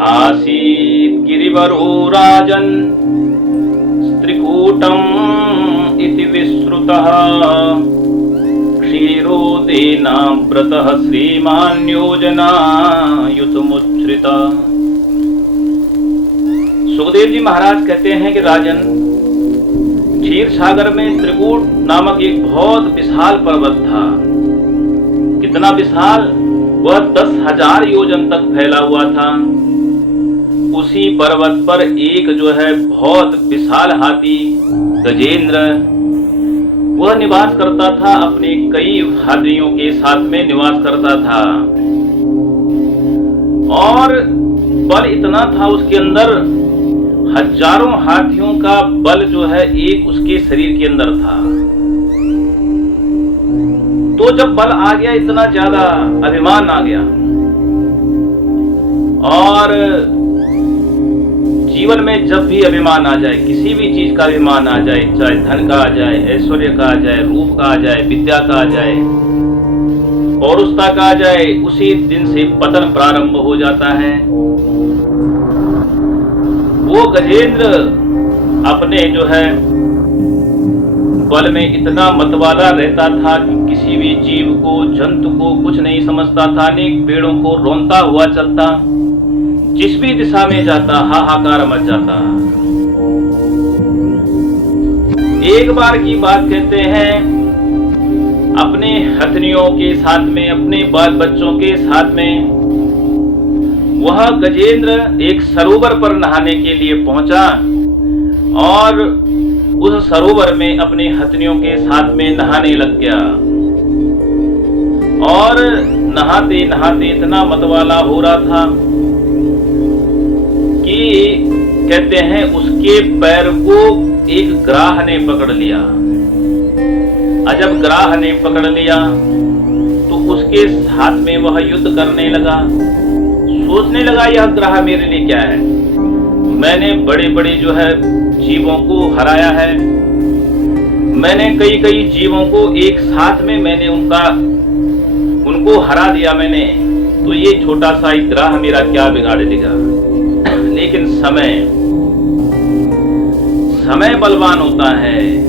आसीत् गिरिवरो राजन् त्रिकूटम् इति विश्रुतः क्षीरोदेनाव्रतः श्रीमान् योजनायुतमुच्छ्रिता। सुखदेव जी महाराज कहते हैं कि राजन, क्षीर सागर में त्रिकूट नामक एक बहुत विशाल पर्वत था। कितना विशाल? वह 10,000 योजन तक फैला हुआ था। उसी पर्वत पर एक जो है बहुत विशाल हाथी गजेंद्र, वह निवास करता था। अपने कई हाथियों के साथ में निवास करता था और बल इतना था उसके अंदर, हजारों हाथियों का बल जो है एक उसके शरीर के अंदर था। तो जब बल आ गया, इतना ज्यादा अभिमान आ गया, और जीवन में जब भी अभिमान आ जाए, किसी भी चीज का अभिमान आ जाए, चाहे धन का आ जाए, ऐश्वर्य का आ जाए, रूप का आ जाए, विद्या का आ जाए, पौरुषता का आ जाए, उसी दिन से पतन प्रारंभ हो जाता है। वो गजेंद्र अपने जो है बल में इतना मतवाला रहता था कि किसी भी जीव को, जंतु को कुछ नहीं समझता था। अनेक पेड़ों को रोनता हुआ चलता, जिस भी दिशा में जाता हाहाकार मच जाता। एक बार की बात कहते हैं, अपने हथनियों के साथ में, अपने बाल बच्चों के साथ में वह गजेंद्र एक सरोवर पर नहाने के लिए पहुंचा और उस सरोवर में अपने हथनियों के साथ में नहाने लग गया। और नहाते नहाते इतना मतवाला हो रहा था कि कहते हैं उसके पैर को एक ग्राह ने पकड़ लिया। जब ग्राह ने पकड़ लिया तो उसके साथ में वह युद्ध करने लगा। सोचने लगा, यह ग्राह मेरे लिए क्या है? मैंने बड़े बड़े जो है जीवों को हराया है, मैंने कई कई जीवों को एक साथ में मैंने उनको हरा दिया मैंने, तो ये छोटा सा एक ग्राह मेरा क्या बिगाड़ देगा? लेकिन समय बलवान होता है।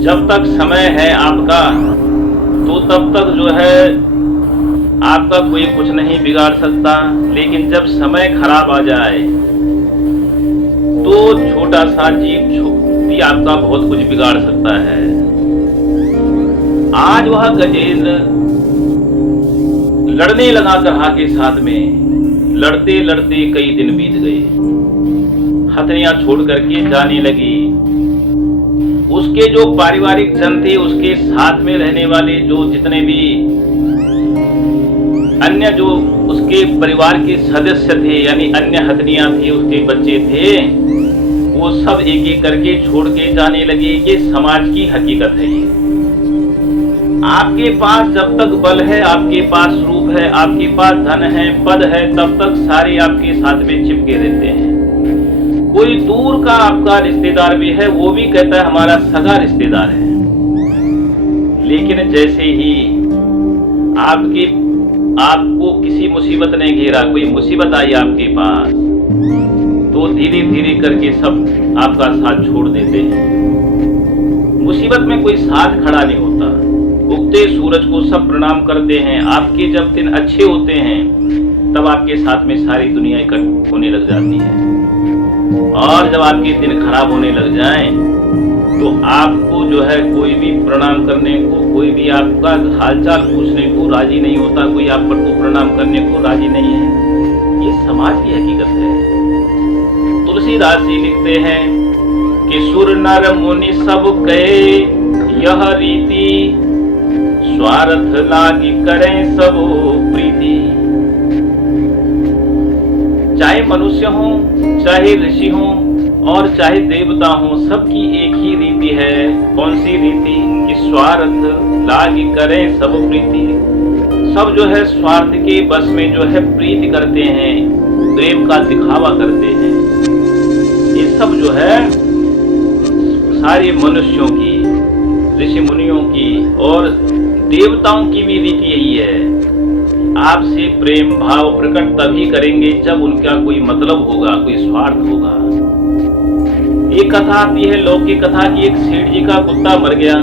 जब तक समय है आपका, तो तब तक जो है आपका कोई कुछ नहीं बिगाड़ सकता। लेकिन जब समय खराब आ जाए तो छोटा सा जीव भी आपका बहुत कुछ बिगाड़ सकता है। आज वह गजेंद्र लड़ने लगा ग्राह के साथ में। लड़ते लड़ते कई दिन बीत गए, हथनियां छोड़ करके जाने लगी। उसके जो पारिवारिक जन थे, उसके साथ में रहने वाले जो जितने भी अन्य जो उसके परिवार के सदस्य थे, यानी अन्य हथनियां थी, उसके बच्चे थे, वो सब एक एक करके छोड़ के जाने लगे। ये समाज की हकीकत है। ये आपके पास जब तक बल है, आपके पास रूप है, आपके पास धन है, पद है, तब तक सारे आपके साथ में चिपके रहते हैं। कोई दूर का आपका रिश्तेदार भी है, वो भी कहता है हमारा सगा रिश्तेदार है। लेकिन जैसे ही आपको किसी मुसीबत ने घेरा, कोई मुसीबत आई आपके पास, तो धीरे धीरे करके सब आपका साथ छोड़ देते हैं। मुसीबत में कोई साथ खड़ा नहीं होता। उगते सूरज को सब प्रणाम करते हैं। आपके जब दिन अच्छे होते हैं, तब आपके साथ में सारी दुनिया इकट्ठ होने लग जाती है। और जब आपके दिन खराब होने लग जाएं, तो आपको जो है कोई भी प्रणाम करने को, कोई भी आपका हालचाल पूछने को राजी नहीं होता, कोई आप पर को प्रणाम करने को राजी नहीं है। ये समाज की हकीकत है। तुलसीदास जी लिखते हैं कि सुर नर मुनि सब कहे यह रीति, स्वार्थ लागी करें सब प्रीति। चाहे मनुष्य हो, चाहे ऋषि हो और चाहे देवता हो, सबकी एक ही रीति है। कौन सी रीति? कि स्वार्थ लागी करें सब प्रीति। सब जो है स्वार्थ के बस में जो है प्रीति करते हैं, प्रेम का दिखावा करते हैं। ये सब जो है सारे मनुष्यों की, ऋषि मुनियों की और देवताओं की भी रीति यही है। आपसे प्रेम भाव प्रकट तभी करेंगे जब उनका कोई मतलब होगा, कोई स्वार्थ होगा। एक कथा आती है, लौकिक कथा की, एक सेठ जी का कुत्ता मर गया।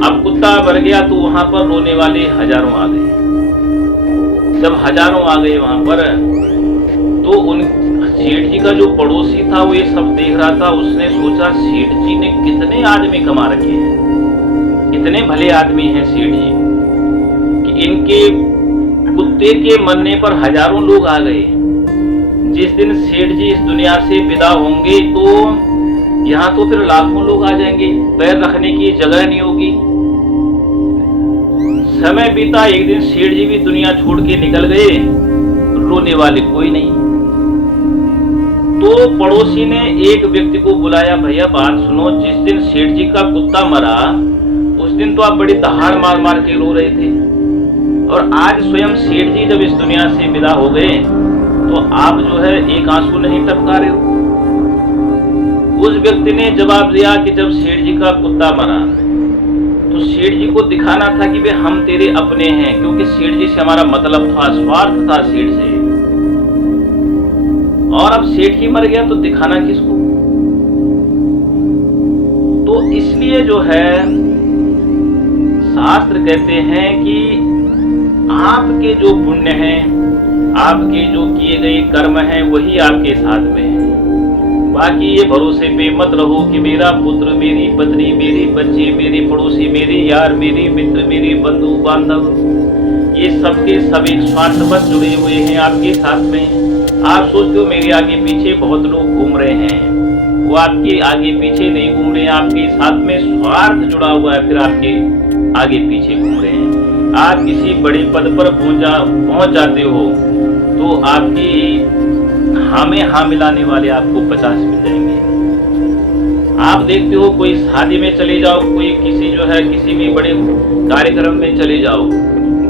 अब कुत्ता मर गया तो वहां पर रोने वाले हजारों आ गए। जब हजारों आ गए वहां पर, तो उन सेठ जी का जो पड़ोसी था वो ये सब देख रहा था। उसने सोचा सेठ जी ने कितने आदमी कमा रखे हैं, कितने भले आदमी हैं सेठ जी, कि इनके कुत्ते के मरने पर हजारों लोग आ गए। जिस दिन सेठ जी इस दुनिया से विदा होंगे तो यहाँ तो फिर लाखों लोग आ जाएंगे, पैर रखने की जगह नहीं होगी। समय बीता, एक दिन सेठ जी भी दुनिया छोड़ के निकल गए, रोने वाले कोई नहीं। तो पड़ोसी ने एक व्यक्ति को बुलाया, भैया बात सुनो, जिस दिन सेठ जी का कुत्ता मरा उस दिन तो आप बड़ी दहाड़ मार मार के रो रहे थे, और आज स्वयं सेठ जी जब इस दुनिया से विदा हो गए तो आप जो है एक आंसू नहीं टपका रहे हो। उस व्यक्ति ने जवाब दिया कि जब सेठ जी का कुत्ता मरा तो सेठ जी को दिखाना था कि वे हम तेरे अपने हैं, क्योंकि सेठ जी से हमारा मतलब था, स्वार्थ था सेठ से। और अब सेठ ही मर गया तो दिखाना किसको? तो इसलिए जो है शास्त्र कहते हैं कि आपके जो पुण्य हैं, आपके जो किए गए कर्म हैं, वही आपके साथ में है। बाकी ये भरोसे पे मत रहो कि मेरा पुत्र, मेरी पत्नी, मेरे बच्चे, मेरे पड़ोसी, मेरे यार, मेरे मित्र, मेरे बंधु बांधव, ये सबके सब एक स्वार्थ बस जुड़े हुए हैं आपके साथ में। आप सोचते हो मेरे आगे पीछे बहुत लोग घूम रहे हैं, वो आपके आगे पीछे नहीं घूम रहे हैं, आपके साथ में स्वार्थ जुड़ा हुआ है, फिर आपके आगे पीछे घूम रहे हैं। आप किसी बड़े पद पर पहुंच जाते हो तो आपकी हाँ में हाँ मिलाने वाले आपको 50 मिल जाएंगे। आप देखते हो कोई शादी में चले जाओ, कोई किसी जो है किसी भी बड़े कार्यक्रम में चले जाओ,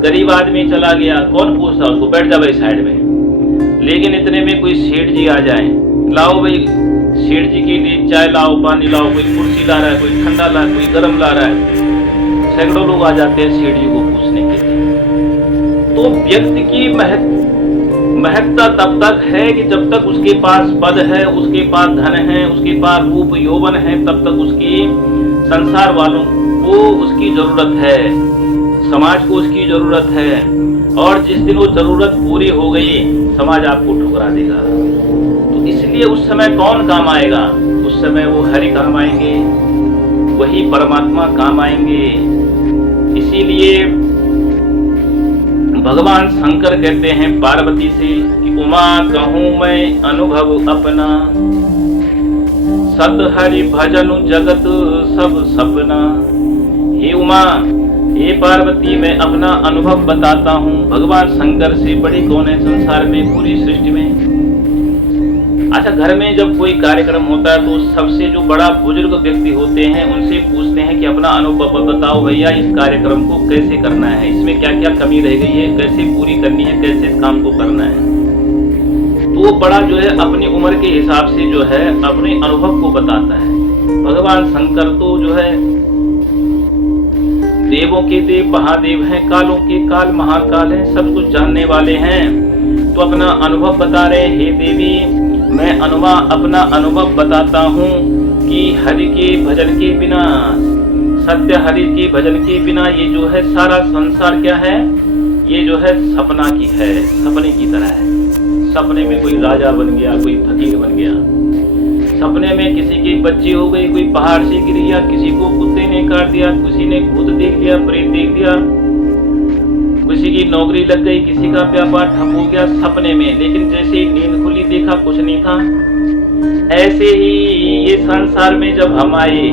गरीब आदमी चला गया, कौन पूछता उसको, बैठ जा भाई साइड में। लेकिन इतने में कोई सेठ जी आ जाए, लाओ भाई सेठ जी के लिए चाय लाओ, पानी लाओ, कोई कुर्सी ला रहा है, कोई ठंडा ला, कोई गर्म ला रहा है, सैकड़ों लोग आ जाते हैं सेठ जी को पूछने के लिए। तो व्यक्ति की महत्ता तब तक है कि जब तक उसके पास पद है, उसके पास धन है, उसके पास रूप यौवन है, तब तक उसकी संसार वालों को उसकी जरूरत है, समाज को उसकी जरूरत है। और जिस दिन वो जरूरत पूरी हो गई, समाज आपको ठुकरा देगा। तो इसलिए उस समय कौन काम आएगा? उस समय वो हरि काम आएंगे, वही परमात्मा काम आएंगे। इसीलिए भगवान शंकर कहते हैं पार्वती से कि उमा कहूं मैं अनुभव अपना, सत हरि भजनु जगत सब सपना। हे उमा, हे पार्वती, मैं अपना अनुभव बताता हूँ। भगवान शंकर से बड़े कौन है संसार में, पूरी सृष्टि में? अच्छा, घर में जब कोई कार्यक्रम होता है तो सबसे जो बड़ा बुजुर्ग व्यक्ति होते हैं उनसे पूछते हैं कि अपना अनुभव बताओ भैया, इस कार्यक्रम को कैसे करना है, इसमें क्या क्या कमी रह गई है, कैसे पूरी करनी है, कैसे इस काम को करना है। तो वो बड़ा जो है अपनी उम्र के हिसाब से जो है अपने अनुभव को बताता है। भगवान शंकर तो जो है देवों के देव महादेव हैं, कालों के काल महाकाल हैं, सब कुछ जानने वाले हैं। तो अपना अनुभव बता रहे, हे देवी, मैं अपना अनुभव बताता हूँ कि हरि के भजन के बिना, सत्य हरि के भजन के बिना ये जो है सारा संसार क्या है, ये जो है सपना की है, सपने की तरह है। सपने में कोई राजा बन गया, कोई फकीर बन गया, सपने में किसी की बच्ची हो गई, कोई पहाड़ से गिर गया, किसी को कुत्ते ने काट दिया, किसी ने भूत देख लिया, प्रेत देख लिया, किसी की नौकरी लग गई, किसी का व्यापार ठप हो गया सपने में। लेकिन जैसे ही नींद खुली देखा कुछ नहीं था। ऐसे ही ये संसार में जब हम आए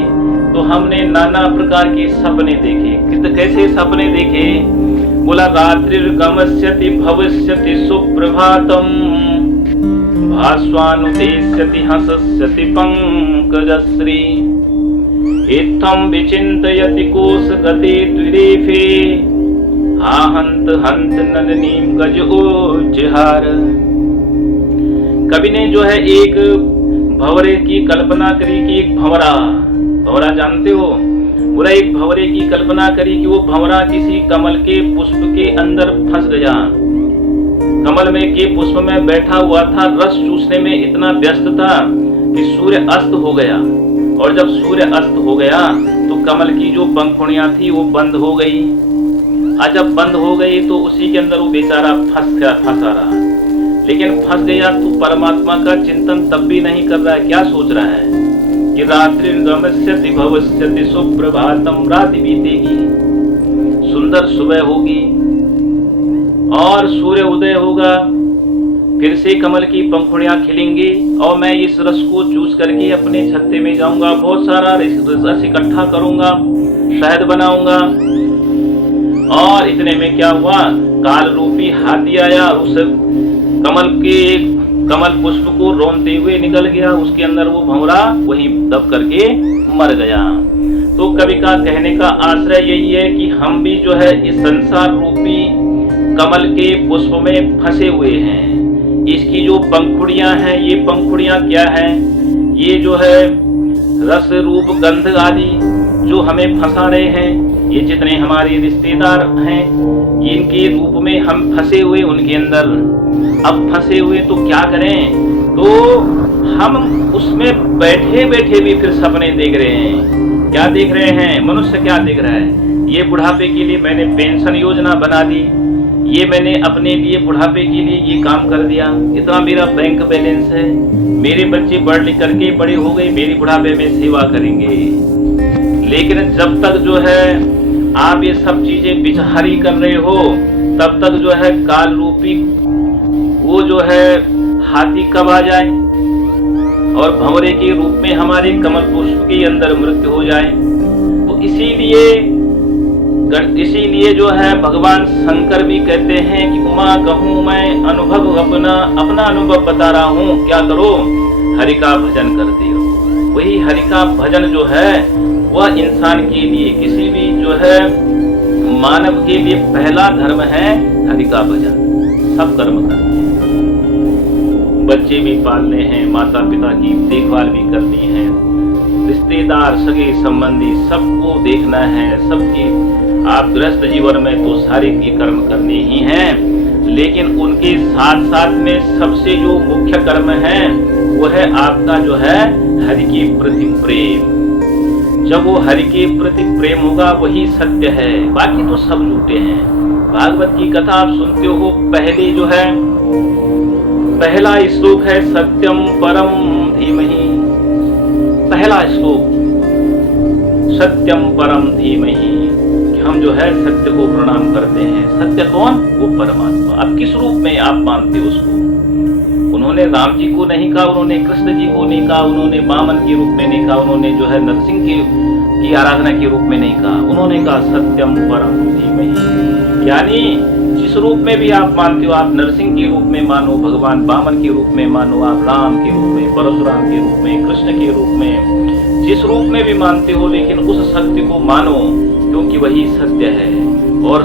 तो हमने नाना प्रकार के सपने देखे। कितने कैसे सपने देखे? बोला रात्रिर्गमस्यति भविष्यति सुप्रभातम, भास्वानुदेश्यति हंसस्यति पंकजश्री, इत्थं विचिन्तयति कोशगते द्विरेफे, हंत हंत नंदनीम गज उज्जहार। कवि ने जो है एक भंवरे की कल्पना करी कि एक भंवरा जानते हो, बोला एक भंवरे की कल्पना करी कि वो भंवरा किसी कमल के पुष्प के अंदर फंस गया, कमल में के पुष्प में बैठा हुआ था, रस चूसने में इतना व्यस्त था कि सूर्य अस्त हो गया। और जब सूर्य अस्त हो गया तो कमल की जो पंखुड़ियां थी वो बंद हो गई। आज जब बंद हो गई तो उसी के अंदर वो बेचारा फंसा रहा। लेकिन फंस गया तो परमात्मा का चिंतन तब भी नहीं कर रहा है। क्या सोच रहा है कि रात्रि गमस्यति भविष्यति सुप्रभातम, रात बीतेगी, सुंदर सुबह होगी और सूर्य उदय होगा, फिर से कमल की पंखुड़ियां खिलेंगी और मैं इस रस को चूस करके अपने छत्ते में जाऊंगा, बहुत सारा रस इकट्ठा करूंगा, शहद बनाऊंगा। और इतने में क्या हुआ, काल रूपी हाथी आया, उस कमल पुष्प को रोनते हुए निकल गया, उसके अंदर वो भंवरा वहीं दब करके मर गया। तो कवि का कहने का आश्रय यही है कि हम भी जो है इस संसार रूपी कमल के पुष्प में फंसे हुए हैं। इसकी जो पंखुड़ियां हैं, ये पंखुड़ियां क्या हैं, ये जो है रस रूप गंध आदि जो हमें फंसा रहे हैं, ये जितने हमारे रिश्तेदार हैं, इनके रूप में हम फंसे हुए उनके अंदर। अब फंसे हुए तो क्या करें, तो हम उसमें बैठे बैठे भी फिर सपने देख रहे हैं। क्या देख रहे हैं, मनुष्य क्या देख रहा है, ये बुढ़ापे के लिए मैंने पेंशन योजना बना दी, ये मैंने अपने लिए बुढ़ापे के लिए ये काम कर दिया, इतना मेरा बैंक बैलेंस है, मेरे बच्चे पढ़ लिख करके बड़े हो गए, मेरी बुढ़ापे में सेवा करेंगे। लेकिन जब तक जो है आप ये सब चीजें बिचहारी कर रहे हो, तब तक जो है काल रूपी वो जो है हाथी कब आ जाए और भंवरे के रूप में हमारे कमल पुष्प के अंदर मृत्यु हो जाए। तो इसीलिए जो है भगवान शंकर भी कहते हैं कि उमा कहूँ मैं अनुभव अपना अनुभव बता रहा हूँ, क्या करो, हरि का भजन करते हो। वही हरि का भजन जो है वह इंसान के लिए, किसी भी जो है मानव के लिए पहला धर्म है हरि का भजन। सब कर्म करते हैं, बच्चे भी पालने हैं, माता पिता की देखभाल भी करनी है, रिश्तेदार सगे संबंधी सबको देखना है, सबकी आप गृहस्थ जीवन में तो सारे के कर्म करने ही हैं। लेकिन उनके साथ साथ में सबसे जो मुख्य कर्म है वो है आपका जो है हरि के प्रति प्रेम। जब वो हरि के प्रति प्रेम होगा वही सत्य है, बाकी तो सब झूठे हैं। भागवत की कथा आप सुनते हो, पहले जो है पहला श्लोक है सत्यम परम धीमहि। पहला श्लोक सत्यम परम धीमहि, हम जो है सत्य को प्रणाम करते हैं। सत्य कौन, वो परमात्मा। अब किस रूप में आप मानते हो उसको? उन्होंने राम जी को नहीं कहा, उन्होंने कृष्ण जी को नहीं कहा, उन्होंने वामन के रूप में नहीं कहा, उन्होंने जो है नरसिंह की आराधना के रूप में नहीं कहा, उन्होंने कहा सत्यम परम धीमहि। यानी जिस रूप में भी आप मानते हो, आप नरसिंह के रूप में मानो, भगवान वामन के रूप में मानो, आप राम के रूप में, परशुराम के रूप में, कृष्ण के रूप में, जिस रूप में भी मानते हो, लेकिन उस सत्य को मानो, क्योंकि वही सत्य है और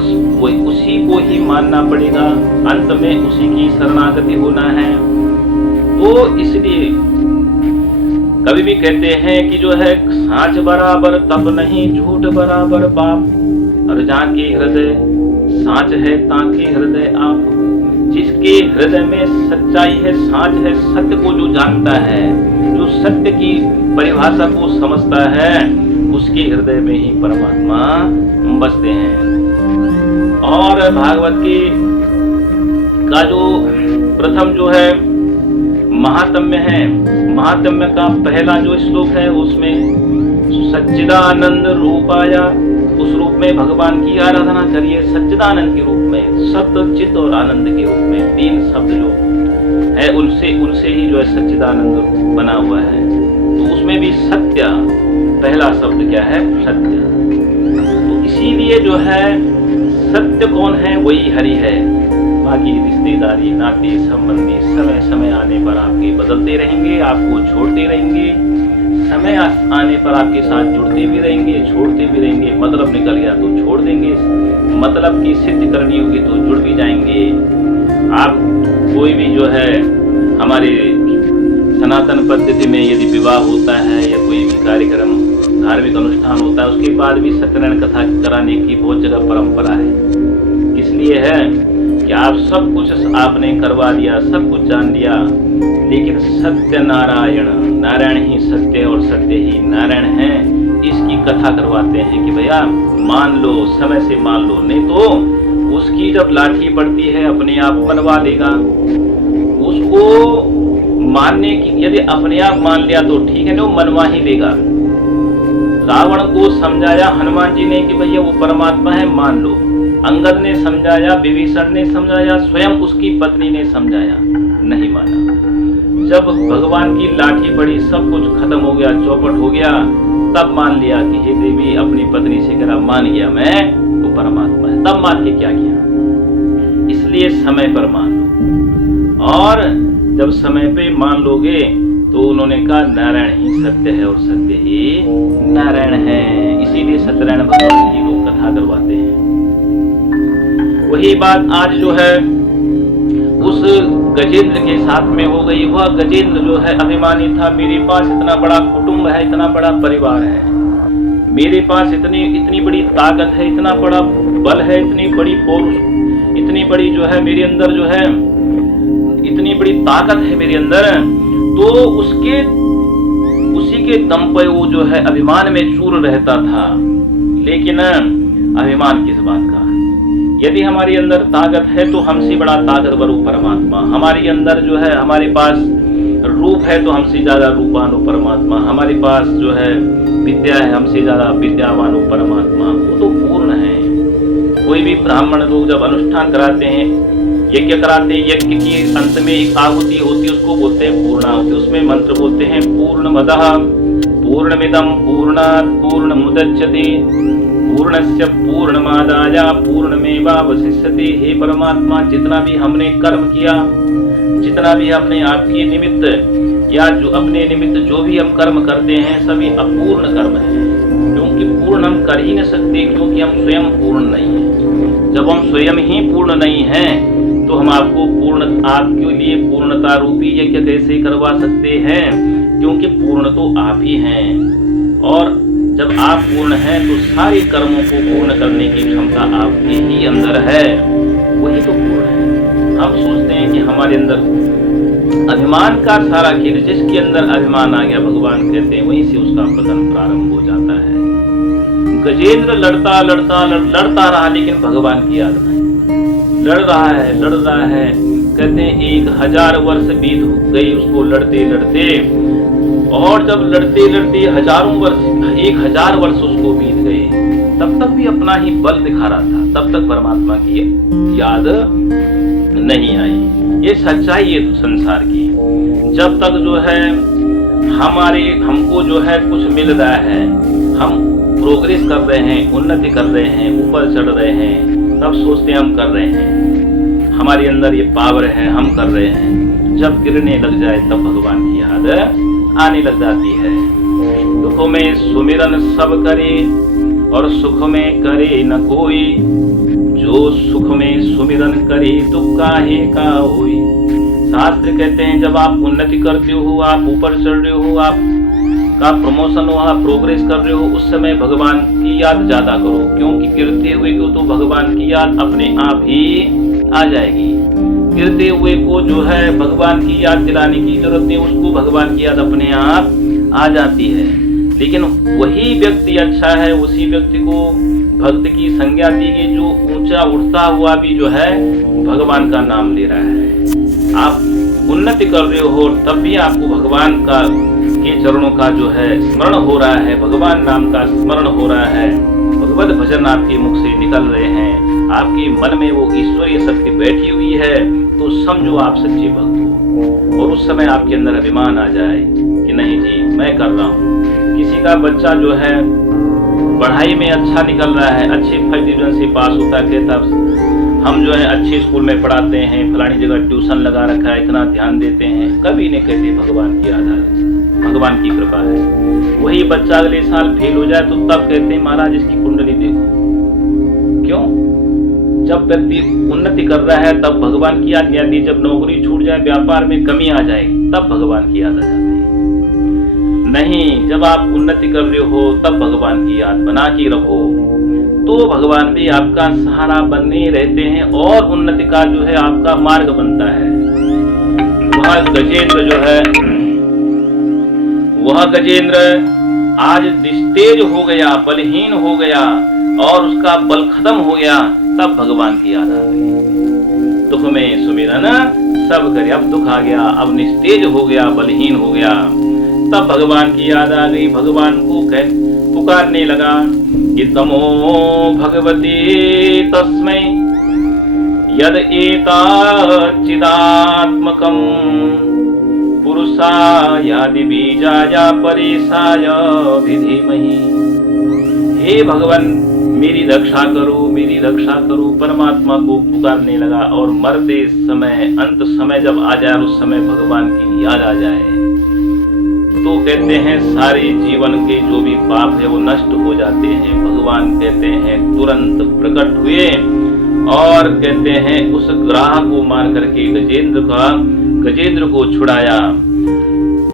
उसी को ही मानना पड़ेगा। अंत में उसी की शरणागति होना है। तो इसलिए कभी भी कहते हैं कि जो है साँच बराबर तप नहीं, झूठ बराबर पाप। और जाके हृदय साँच है ताके हृदय आप। जिसके हृदय में सच्चाई है, साँच है, सत्य को जो जानता है, जो सत्य की परिभाषा को समझता है, उसके हृदय में ही परमात्मा बसते हैं। और भागवत की का जो प्रथम जो है महात्म्य है, महात्म्य का पहला जो श्लोक है उसमें सच्चिदानंद रूपाया, उस रूप में भगवान की आराधना करिए। सच्चिदानंद के रूप में, सत्य चित्त और आनंद के रूप में, तीन शब्द जो है उनसे ही जो है सच्चिदानंद बना हुआ है। तो उसमें भी सत्य पहला शब्द क्या है, सत्य। तो इसीलिए जो है सत्य कौन है, वही हरि है। बाकी रिश्तेदारी, नाते, संबंधी समय समय आने पर आपके बदलते रहेंगे, आपको छोड़ते रहेंगे, समय आने पर आपके साथ जुड़ते भी रहेंगे, छोड़ते भी रहेंगे। मतलब निकल गया तो छोड़ देंगे, मतलब की सिद्ध करनी होगी तो जुड़ भी जाएंगे। आप कोई भी जो है हमारे सनातन पद्धति में यदि विवाह होता है या कोई भी कार्यक्रम धार्मिक अनुष्ठान होता है उसके बाद भी सत्यनारायण कथा कराने की बहुत जगह परंपरा है। इसलिए है कि आप सब कुछ आपने करवा दिया, सब कुछ जान लिया, लेकिन सत्य नारायण, नारायण ही सत्य और सत्य ही नारायण है, इसकी कथा करवाते हैं कि भैया मान लो, समय से मान लो, नहीं तो उसकी जब लाठी पड़ती है अपने आप मनवा लेगा। उसको मानने की, यदि अपने आप मान लिया तो ठीक है, नहीं वो मनवा ही लेगा। रावण को समझाया हनुमान जी ने कि भैया वो परमात्मा है, मान लो। अंगद ने समझाया, विभीषण ने समझाया, स्वयं उसकी पत्नी ने समझाया, नहीं माना। जब भगवान की लाठी पड़ी, सब कुछ खत्म हो गया, चौपट हो गया, तब मान लिया कि हे देवी, अपनी पत्नी से कह रहा मान गया मैं तो परमात्मा है। तब मान के क्या किया? इसलिए समय पर मान लो, और जब समय पे मान लोगे तो उन्होंने कहा नारायण ही सत्य है और सत्य ही नारायण है। इसीलिए सत्यनारायण भगवान की लोग कथा करवाते हैं। वही बात आज जो है उस गजेंद्र के साथ में हो गई। वह गजेंद्र जो है अभिमानी था, मेरे पास इतना बड़ा कुटुंब है, इतना बड़ा परिवार है, मेरे पास इतनी बड़ी ताकत है, इतना बड़ा बल है, इतनी बड़ी पौरुष, इतनी बड़ी जो है मेरे अंदर जो है, इतनी बड़ी ताकत है मेरे अंदर, तो उसी के दम पर वो जो है अभिमान में चूर रहता था। लेकिन अभिमान किस बात का? यदि हमारे अंदर ताकत है तो हमसे बड़ा ताकतवर वो परमात्मा, हमारे अंदर जो है, हमारे पास रूप है तो हमसे ज्यादा रूपवान हो परमात्मा, हमारे पास जो है विद्या है, हमसे ज्यादा विद्यावान हो परमात्मा, वो तो पूर्ण है। कोई भी ब्राह्मण लोग जब अनुष्ठान कराते हैं, यज्ञ कराते हैं, यज्ञ की अंत में एक आहुति होती है, उसको बोलते हैं पूर्णाहुति। उसमें मंत्र बोलते हैं पूर्णमदः पूर्णमिदं पूर्णात् पूर्णमुदच्यते पूर्णस्य पूर्णमादाय पूर्णमेवावशिष्यते। हे परमात्मा, जितना भी हमने कर्म किया, जितना भी हमने आपके निमित्त या जो अपने निमित्त जो भी हम कर्म करते हैं, सभी अपूर्ण कर्म है, क्योंकि पूर्ण हम कर ही नहीं सकते, क्योंकि हम स्वयं पूर्ण नहीं है। जब हम स्वयं ही पूर्ण नहीं हैं तो हम आपको आपके लिए पूर्णता रूपी यज्ञ कैसे करवा सकते हैं? क्योंकि पूर्ण तो आप ही हैं, और जब आप पूर्ण हैं तो सारे कर्मों को पूर्ण करने की क्षमता आपके ही अंदर है, वही तो पूर्ण है। हम सोचते हैं कि हमारे अंदर अभिमान का सारा खेल, जिसके अंदर अभिमान आ गया, भगवान कहते हैं वहीं से उसका पतन प्रारंभ हो जाता है। गजेंद्र लड़ता रहा, लेकिन भगवान की याद नहीं। लड़ रहा है, कहते हैं 1000 वर्ष बीत गई उसको लड़ते लड़ते, और जब लड़ते लड़ते 1000 वर्ष उसको बीत गए, तब तक भी अपना ही बल दिखा रहा था, तब तक परमात्मा की याद नहीं आई। ये सच्चाई है संसार की। जब तक जो है हमको जो है कुछ मिल रहा है, हम प्रोग्रेस कर रहे हैं, उन्नति कर रहे हैं, ऊपर चढ़ रहे हैं, तब सोचते हैं हम कर रहे हैं, हमारे अंदर ये पावर है, हम कर रहे हैं। जब गिरने लग जाए तब भगवान की याद आने लग जाती है। दुखों में सुमिरन सब करे और सुख में करे न कोई, जो सुख में सुमिरन करे तो काहे का होई। शास्त्र कहते हैं जब आप उन्नति करते हो, आप ऊपर चढ़ रहे हो, आप का प्रमोशन हो, आप प्रोग्रेस कर रहे हो, उस समय भगवान की याद ज्यादा करो, क्योंकि गिरते हुए को तो भगवान की याद अपने आप ही आ जाएगी। गिरते हुए को जो है भगवान की याद दिलाने की जरूरत नहीं, उसको भगवान की याद अपने आप आ जाती है। लेकिन वही व्यक्ति अच्छा है, उसी व्यक्ति को भक्त की संज्ञा दी गई जो ऊंचा उठता हुआ भी जो है भगवान का नाम ले रहा है। आप उन्नति कर रहे हो तब भी आपको भगवान का के चरणों का जो है स्मरण हो रहा है, भगवान नाम का स्मरण हो रहा है, भगवत भजन आपके मुख से निकल रहे हैं, आपके मन में वो ईश्वरीय शक्ति बैठी हुई है, तो समझो आप सच्चे भक्त हो। और उस समय आपके अंदर अभिमान आ जाए कि नहीं जी मैं कर रहा हूँ। किसी का बच्चा जो है पढ़ाई में अच्छा निकल रहा है, अच्छे फर्स्ट डिवीजन से पास होता है, कहता हम जो है अच्छे स्कूल में पढ़ाते हैं, फलानी जगह ट्यूशन लगा रखा है, इतना ध्यान देते हैं, कभी नहीं कहते भगवान की आधार, भगवान की कृपा है। वही बच्चा अगले साल फेल हो जाए तो तब कहते हैं महाराज इसकी कुंडली देखो। क्यों? जब व्यक्ति उन्नति कर रहा है तब भगवान की याद नहीं आती, जब नौकरी छूट जाए, व्यापार में कमी आ जाए, तब भगवान की याद आ जाती है। नहीं, जब आप उन्नति कर रहे हो तब भगवान की याद बना के रखो, तो भगवान भी आपका सहारा बने रहते हैं और उन्नति का जो है आपका मार्ग बनता है। वह गजेंद्र जो है, वह गजेंद्र आज निस्तेज हो गया, बलहीन हो गया और उसका बल खत्म हो गया, तब भगवान की याद आ गई। दुख में सुमिरन सब करे, अब दुख आ गया, अब निस्तेज हो गया, बलहीन हो गया, तब भगवान की याद आ गई। भगवान को पुकारने लगा कि तमो भगवते तस्मै यद एताच्चिदात्मकं पुरुषायादि बीजाय परेशाय विधीमहि। हे भगवान, मेरी रक्षा करो, मेरी रक्षा करो। परमात्मा को पुकारने लगा और मरते समय, अंत समय जब आ जाए, उस समय भगवान की याद आ जाए, तो कहते हैं सारे जीवन के जो भी पाप है वो नष्ट हो जाते हैं। भगवान कहते हैं तुरंत प्रकट हुए और कहते हैं उस ग्राह को मार करके गजेंद्र को छुड़ाया।